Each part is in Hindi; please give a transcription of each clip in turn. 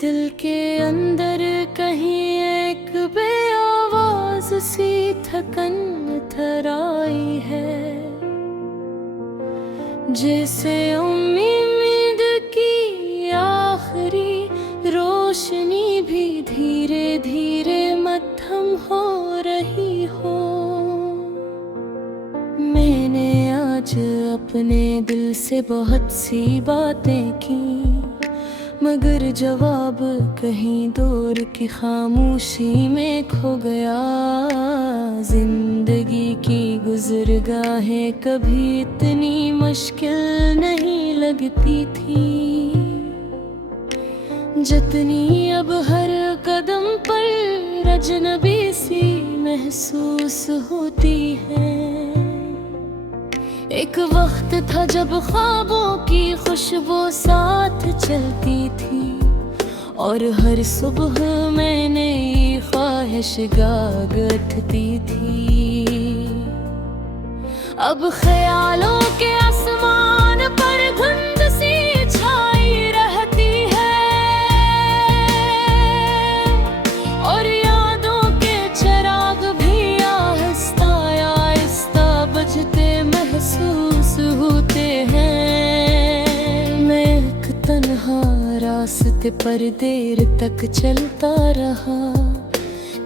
दिल के अंदर कहीं एक बेआवाज सी थकन थराई है, जैसे उम्मीद की आखिरी रोशनी भी धीरे धीरे मद्धम हो रही हो। मैंने आज अपने दिल से बहुत सी बातें की, मगर जवाब कहीं दूर की खामोशी में खो गया। जिंदगी की गुज़रगाहें कभी इतनी मुश्किल नहीं लगती थी, जितनी अब हर कदम पर अजनबी सी महसूस होती है। एक वक्त था जब ख्वाबों की खुशबू साथ चलती थी, और हर सुबह मैं नई ख्वाहिश गठती थी। अब ख्यालों के आसमान पर धुंध सी छाई रहती है, और यादों के चिराग भी आहिस्ता आहिस्ता बुझते महसूस होते हैं। मैं एक तन्हा रास्ते पर देर तक चलता रहा,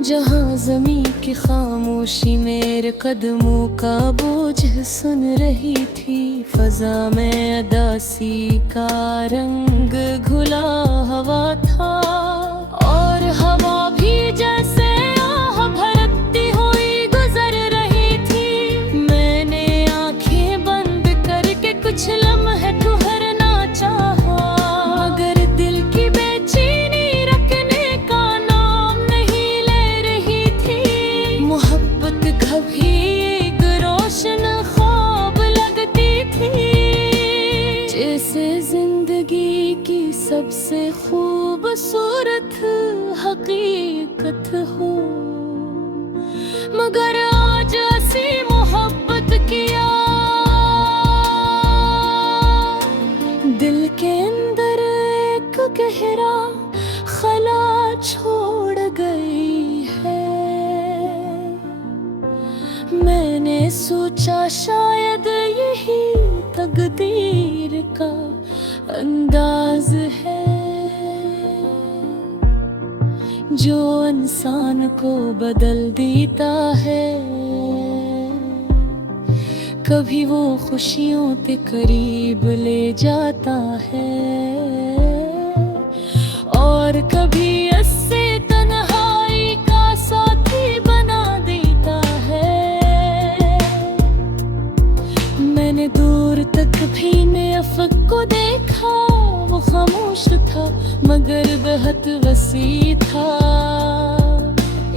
जहाँ ज़मीं की खामोशी मेरे कदमों का बोझ सुन रही थी। फ़ज़ा में अदासी का रंग घुला हवा था, और हवा भी जैसे आह भरती हुई गुजर रही थी। मैंने आंखें बंद करके कुछ लम्हे ठहरना चाहा, मगर दिल की बेचैनी रखने का नाम नहीं ले रही थी। मोहब्बत कभी एक रोशन ख्वाब लगती थी, जैसे जिंदगी की सबसे खूबसूरत हकीकत हो। मगर आज ऐसी मोहब्बत किया, दिल के अंदर एक गहरा खला छोड़ गई है। मैंने सोचा शायद यही तकदीर का अंदाज है, जो इंसान को बदल देता है। कभी वो खुशियों के करीब ले जाता है, और कभी इससे तन्हाई का साथी बना देता है। मैंने दूर तक भी नेफ़क़ को देखा, वो खामोश था मगर बहुत वसी था।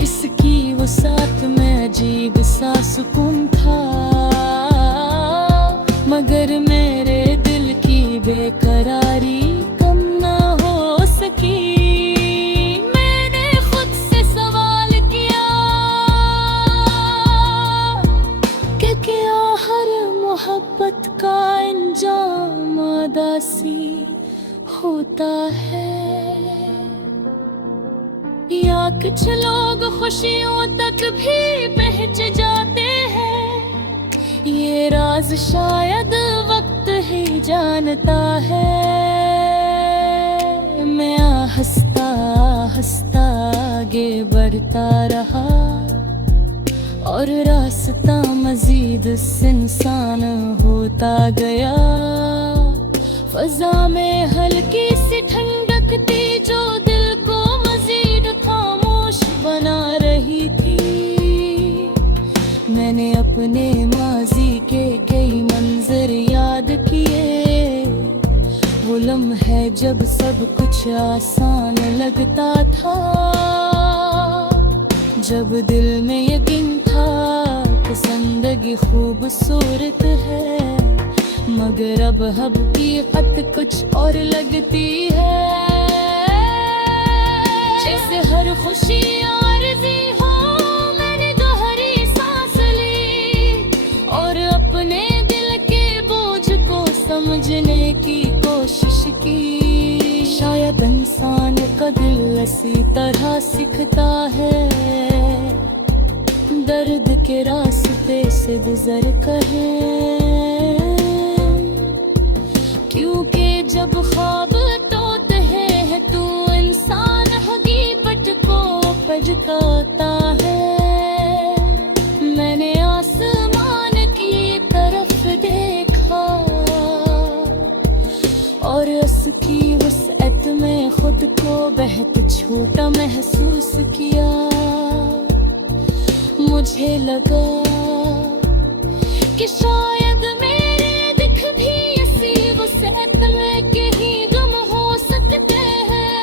इसकी वो साथ में अजीब सा सुकून था, मगर मेरे दिल की बेकरारी कम ना हो सकी। मैंने खुद से सवाल किया कि क्या हर मोहब्बत का अंजाम उदासी होता है, या कुछ लोग खुशियों तक भी पहुंच जाते हैं। ये राज शायद वक्त ही जानता है। मैं हंसता हंसता आगे बढ़ता रहा, और रास्ता मजीद सुनसान होता गया। फ़ज़ा में हल्की सी ठंडक थी, जो दिल को मजीद खामोश बना रही थी। मैंने अपने माजी के कई मंजर याद किए, वो लम्हे जब सब कुछ आसान लगता था, जब दिल में यकीन था कि जिंदगी खूबसूरत है। मगर अब हकीकत कुछ और लगती है, जैसे हर खुशी आरज़ी हो। मैंने गहरी सांस ली, और अपने दिल के बोझ को समझने की कोशिश की। शायद इंसान का दिल इसी तरह सीखता है, दर्द के रास्ते से गुजर करे। क्योंकि जब ख्वाब टूटते हैं तो इंसान हकीकत को पछताता है। मैंने आसमान की तरफ देखा और उसकी वसअत में खुद को बहुत छोटा महसूस किया। मुझे लगा कि शायद मेरे दिख भी इसी वसअत में कहीं गुम हो सकते हैं,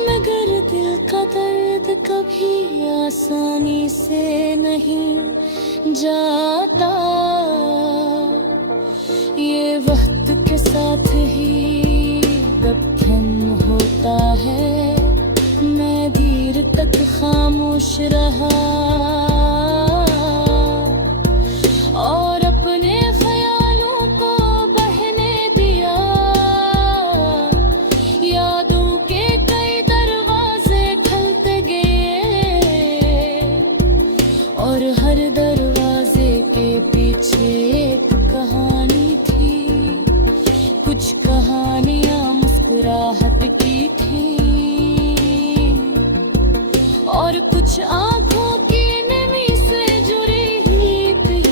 मगर दिल का दर्द कभी आसानी से नहीं जाता। ये वक्त के साथ ही दफन होता है। मैं देर तक खामोश रहा और अपने ख्यालों को बहने दिया। यादों के कई दरवाजे खुलते गए और हर दरवाजे के पीछे एक कहानी थी। कुछ कहानियां मुस्कुराहट की थी और कुछ आंखों की नमी से जुड़ी हुई थी।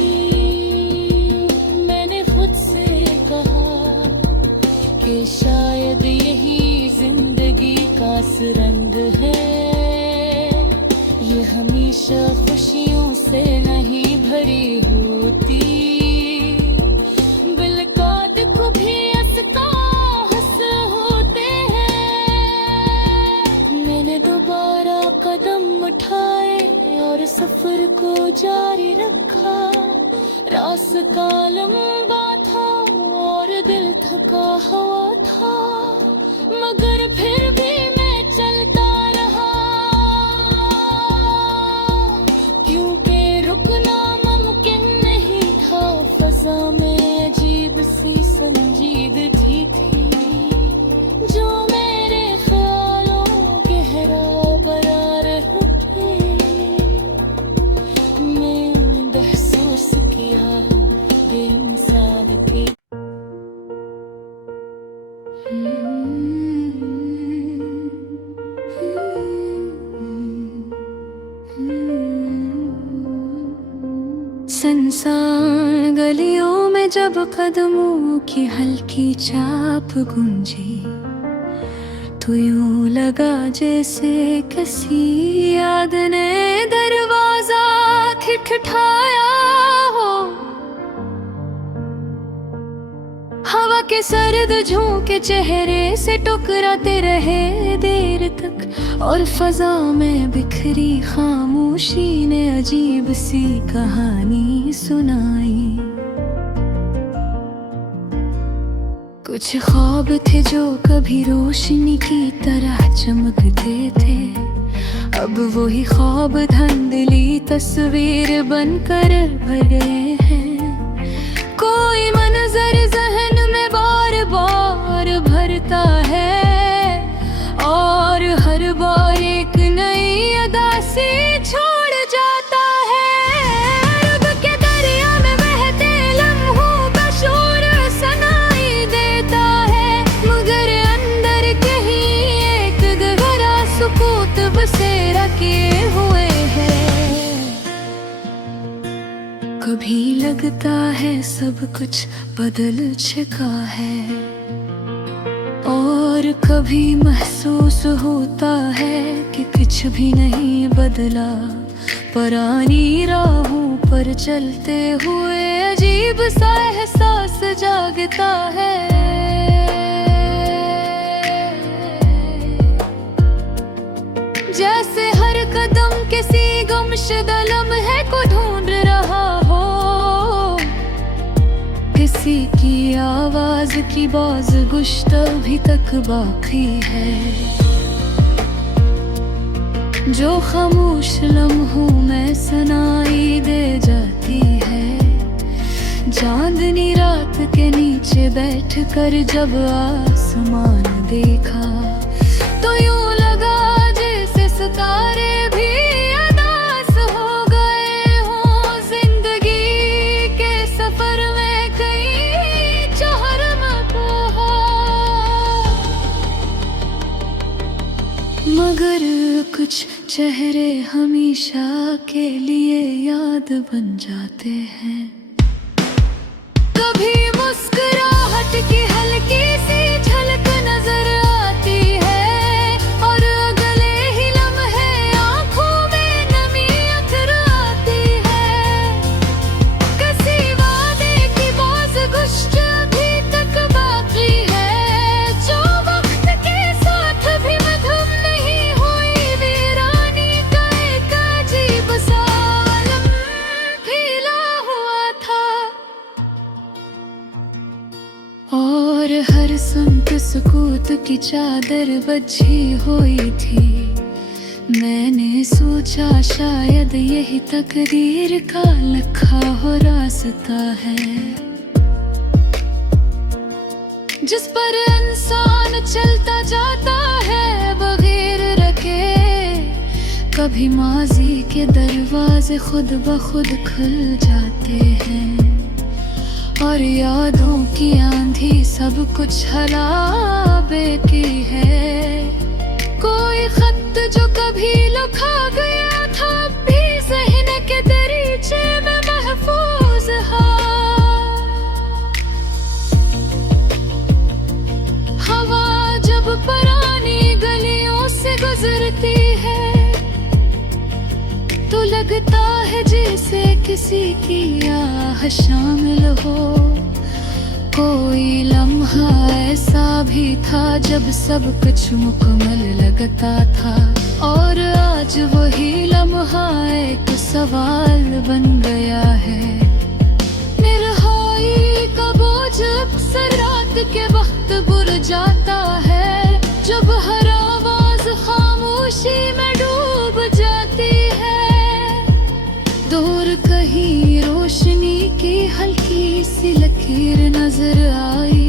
मैंने खुद से कहा कि शायद यही जिंदगी का रंग है। ये हमेशा खुशियों से नहीं भरी होती, बिलकात को भी असकाहस होते हैं। मैंने दोबारा कदम उठाए और सफर को जारी रखा। रास्ता लंबा था और दिल थका हुआ था, मगर फिर भी मैं चलता रहा। क्योंकि रुकना मुमकिन नहीं था। फजा में अजीब सी संजीदगी थी जो मेरे ख्यालों गहरा बरार उठे। मैं महसूस किया बेमिसाल थी। सुनसान गलियों में जब कदमों की हल्की चाप गूंजी तो यूं लगा जैसे किसी याद ने दरवाजा खटखटाया हो। हवा के सर्द झोंके चेहरे से टकराते रहे देर तक और फजा में बिखरी खामोशी ने अजीब सी कहानी सुनाई। कुछ ख्वाब थे जो कभी रोशनी की तरह चमकते थे, अब वही ख्वाब धुंधली तस्वीर बनकर भर गए हैं। कोई मंजर जहन में बार बार भरता है और हर बार एक नई अदा से छोड़ जाता है। रब के दरिया में बहते लम्हों का शोर सुनाई देता है, मगर अंदर कहीं एक गहरा सुकूत बसेरा किए हुए है। कभी लगता है सब कुछ बदल चुका है और कभी महसूस होता है कि कुछ भी नहीं बदला। पुरानी राहों पर चलते हुए अजीब सा एहसास जागता है। जैसे हर कदम किसी गुमशुदा लम्हे को ढूंढ रहा हो, किसी की आवाज की बाज़गुश्त अभी तक बाकी है, जो खामोश लम्हों में सुनाई दे जाती है। चांदनी रात के नीचे नीचे बैठकर जब आसमान देखा तो यूं लगा जैसे सितारे भी अदास हो गए हों। जिंदगी के सफर में कई चहरमत हो, मगर कुछ चेहरे हमेशा के लिए याद बन जाते हैं। कभी मुस्कुराहट की हल्की सी झलक नजर आती है और अगले ही लम्हे आंखों में नमी अथर आती है। किसी वादे की बाज़गुश्त अभी तक बाकी है, जो वक्त के साथ भी मधुम नहीं हुई वीरानी का एक अजीब सा आलम फैला हुआ था। और हर सुम्त सुकूत की चादर बची हुई थी। मैंने सोचा शायद यही तकदीर का लिखा हो रास्ता है, जिस पर इंसान चलता जाता है बगैर रखे। कभी माजी के दरवाजे खुद ब खुद खुल जाते हैं और यादों की आंधी सब कुछ हला बेकी है। कोई खत जो कभी लिखा गया था भी ज़हन के दरीचे में महफूज है। हवा जब पुरानी गलियों से गुजरती है तो लगता है जैसे किसी की आह शामिल हो। कोई लम्हा ऐसा भी था जब सब कुछ मुकम्मल लगता था, और आज वही लम्हा एक सवाल बन गया है। निरहाई का बोझ अक्सर रात के वक्त बुर जाता है, जब हर आवाज खामोशी में डूब जाती है। दूर कहीं रोशनी की हल्की सी लकीर नजर आई,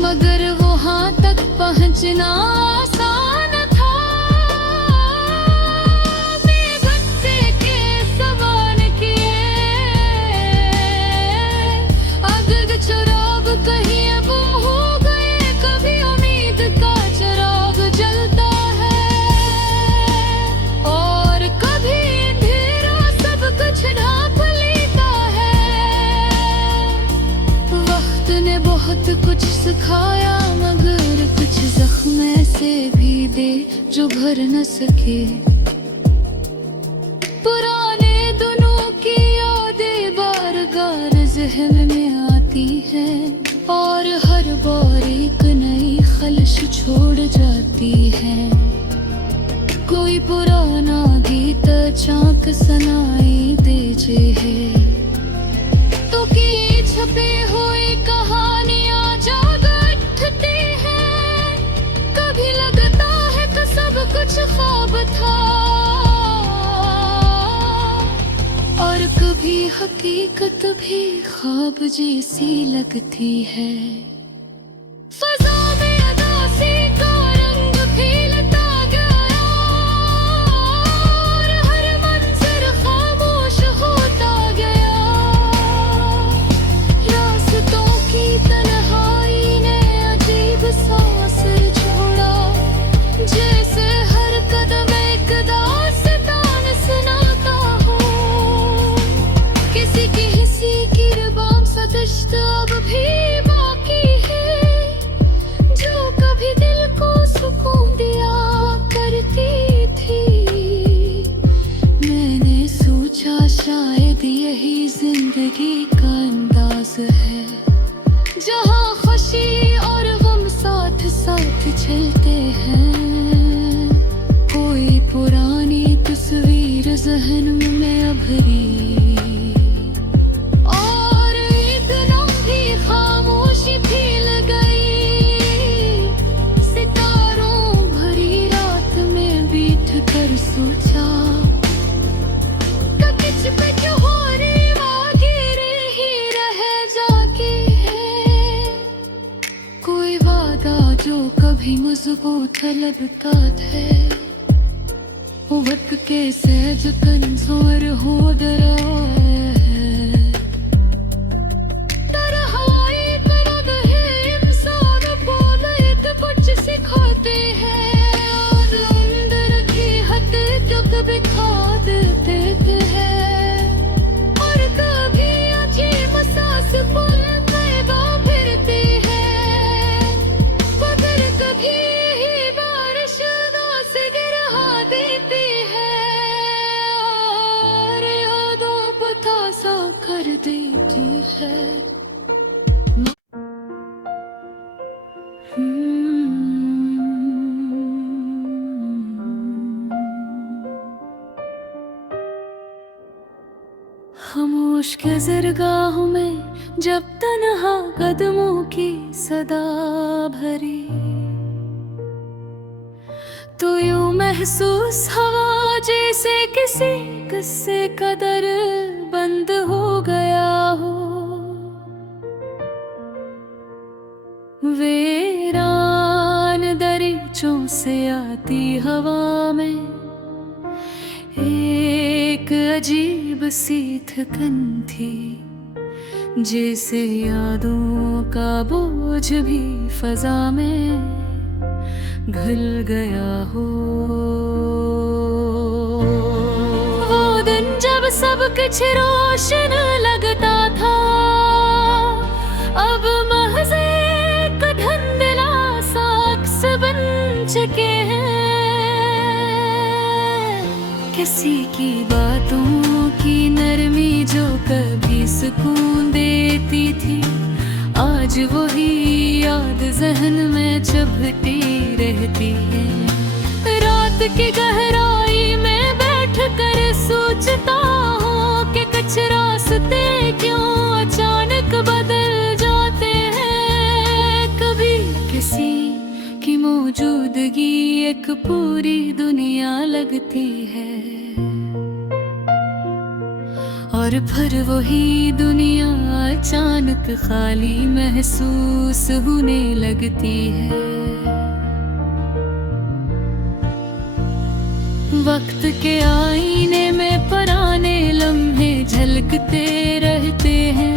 मगर वहां तक पहुंचना आसान था। बेगुस्से के सवाल किए, अगर चुराग कहीं अब हो गए। कभी उम्मीद का चिराग जलता है और कभी अंधेरा सब कुछ ढांप लेता है। वक्त ने बहुत कुछ सिखाया, मगर कुछ जख्म ऐसे भी दे जो भर न सके। पुराने दिनों की यादें बार-बार ज़हन में आती हैं और हर बार एक नई खलश छोड़ जाती है। कोई पुराना गीत चाक सुनाई दीजे है तो की छपे हुई कहानियां जाग उठती हैं। कभी लगता है कि सब कुछ ख्वाब था और कभी हकीकत भी ख्वाब जैसी लगती है। फज़ा में अदासी का रंग फैलता गया और हर मंज़र खामोश होता गया। रास्तों की तन्हाई ने अजीब सा असर छोड़ा, जैसे हर कदम एक दास्तान सुनाता हो। किसी की रबाम सा दश्त अब भी बाकी है, जो कभी दिल को सुकून दिया करती थी। मैंने सोचा शायद यही जिंदगी का अंदाज है, जहाँ खुशी और गम साथ साथ चलते हैं। कोई पुरानी तस्वीर ज़हन में अभरी और एक लम्ही खामोशी फैल गई। सितारों भरी रात में बैठ कर सोचा किच पिच हो रही वागिर ही रह जाके है। जो कभी मजबूत लगता थे, वो वक्त के सहज कमजोर हो गया है। तरहाई तरग है इंसान को नयत कुछ सिखाते हैं, और अंदर की हद तक बिखा देते हैं। और कभी अजीब सांस पुल फिरती है, मगर कभी ही बारिश दास गिरा देती है, और यादों पता सा कर देती है। खामोश गुज़रगाहों में जब तन्हा कदमों की सदा भरी, तो यूं महसूस हवा जैसे किसी किस्से का दर बंद हो गया हो। वीरान दरीचों से आती हवा में एक अजीब सी थकन थी, जैसे यादों का बोझ भी फजा में घुल गया हो। वो दिन जब सब कुछ रोशन लगता था, अब महज़ एक धुंधला सा अक्स बन चुके हैं। किसी की बातों की नरमी जो कभी सुकून देती थी, आज वही याद जहन में चुभती रहती है। रात की गहराई में बैठ कर सोचता हूँ कि कुछ रास्ते क्यों अचानक बदल जाते हैं। कभी किसी की मौजूदगी एक पूरी दुनिया लगती है, और फिर वही दुनिया अचानक खाली महसूस होने लगती है। वक्त के आईने में पुराने लम्हे झलकते रहते हैं,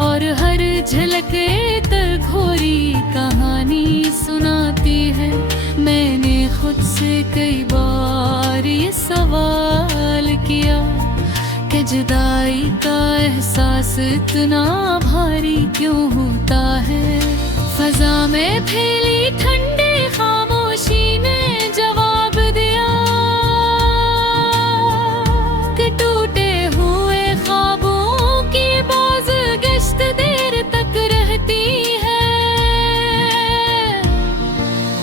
और हर झलक एक घोरी कहानी सुनाती है। मैंने खुद से कई बार ये सवाल किया कि जुदाई का एहसास इतना भारी क्यों होता है। फजा में फैली ठंडी खामोशी ने जवाब दिया कि टूटे हुए ख्वाबों की बाज़गश्त देर तक रहती है।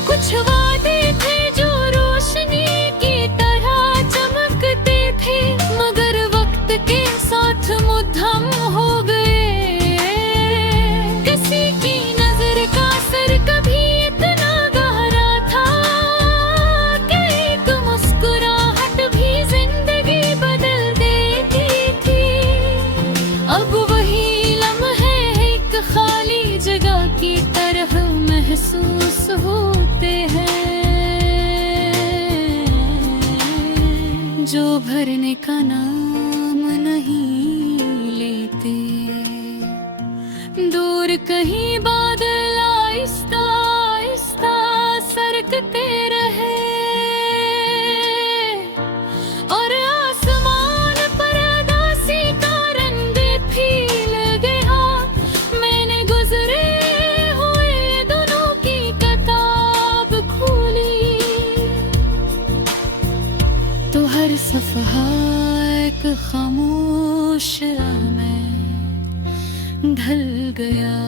कुछ वादे थे जो रोशनी की तरह चमकते थे, मगर के साथ मुद्दम हो गए। किसी की नजर का असर कभी इतना गहरा था कि एक मुस्कुराहट भी जिंदगी बदल देती थी। अब वही लम्हे एक खाली जगह की तरह महसूस होते हैं, जो भरने का नाम नहीं लेते। दूर कहीं बादल आहिस्ता आहिस्ता सरकते रहे, और आसमान पर उदासी का रंग फील गया। मैंने गुजरे हुए दोनों की किताब खोली, तो हर सफ़हा एक खामोश में ढल गया।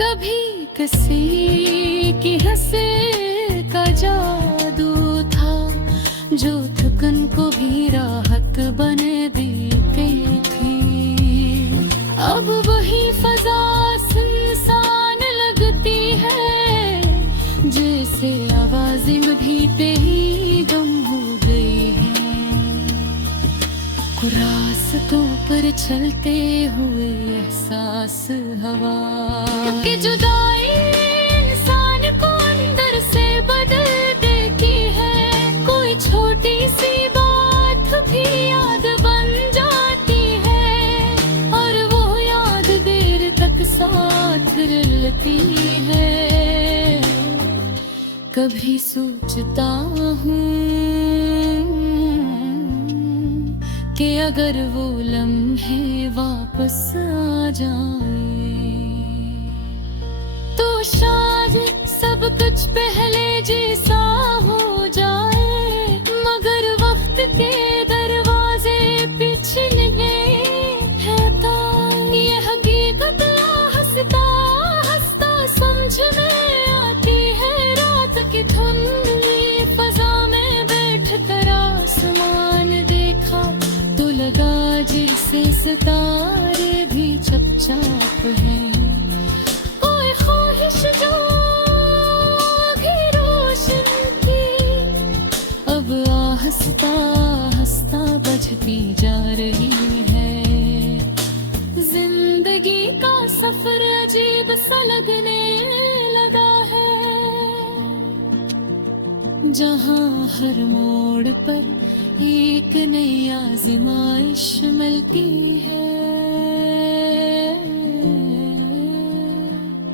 कभी किसी की हंसी का जादू था, जो थकन को भी राहत बने देती थी। अब वही फजा सुनसान लगती है, जैसे आवाज़ें भी ही गुम हो गई हैं। रास्तों पर चलते हुए एहसास हवा कि जुदाई निकलती है। कभी सोचता हूँ कि अगर वो लम्हे वापस आ जाए तो शायद सब कुछ पहले जैसा हो जाए। मगर वक्त के दरवाजे पिछले हैं तो ये हकीकत हंसता हंसता समझ में आती है। रात की धुंधली फजा में बैठ कर आसमान देखा तो लगा जैसे सितारे भी चुपचाप हैं। कोई ख्वाहिश जो भी रोशन की अब आहिस्ता आहिस्ता बजती जा रही है। जिंदगी का सफर अजीब सा लगने लगा है, जहाँ हर मोड़ पर एक नई आज़माइश मिलती है।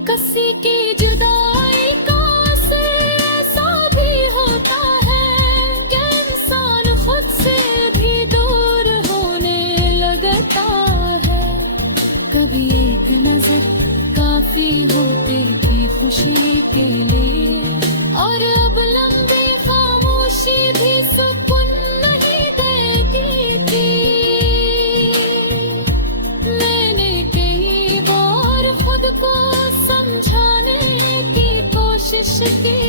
किसी की जुदाई का असर ऐसा भी होता है कि इंसान खुद से भी दूर होने लगता है। कभी एक नजर काफी होती थी खुशी के लिए, और अब लंबी खामोशी भी सुकून नहीं देती थी। मैंने कई बार खुद को समझाने की कोशिश की,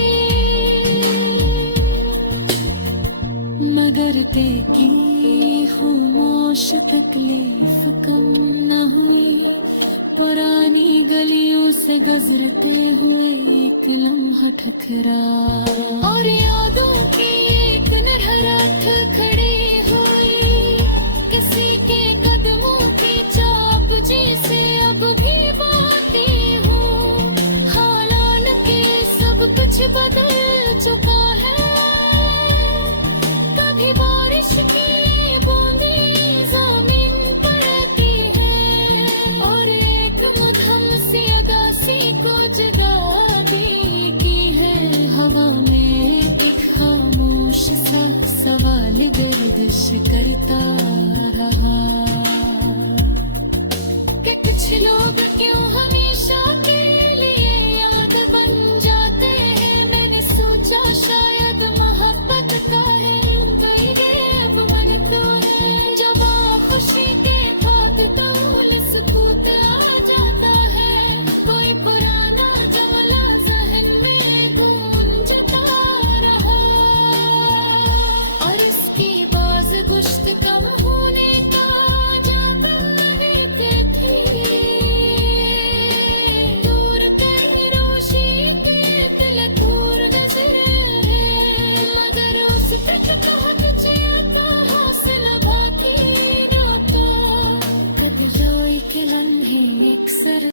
मगर देखी खामोश तकलीफ कम न हुई। पुरानी गलियों से गुजरते हुए एक लम्हा ठकरा, और यादों की एक नहरात खड़ी हुई। किसी के कदमों की चाप जिसे अब भी पाती हूँ। हालात के सब कुछ बदल चुका है। कभी बारिश की बूंदें ज़मीन पर आती है, और एक मधुम सी अगासी को जगाती की है। हवा में एक खामोश सा सवाल गर्दिश करता रहा कि कुछ लोग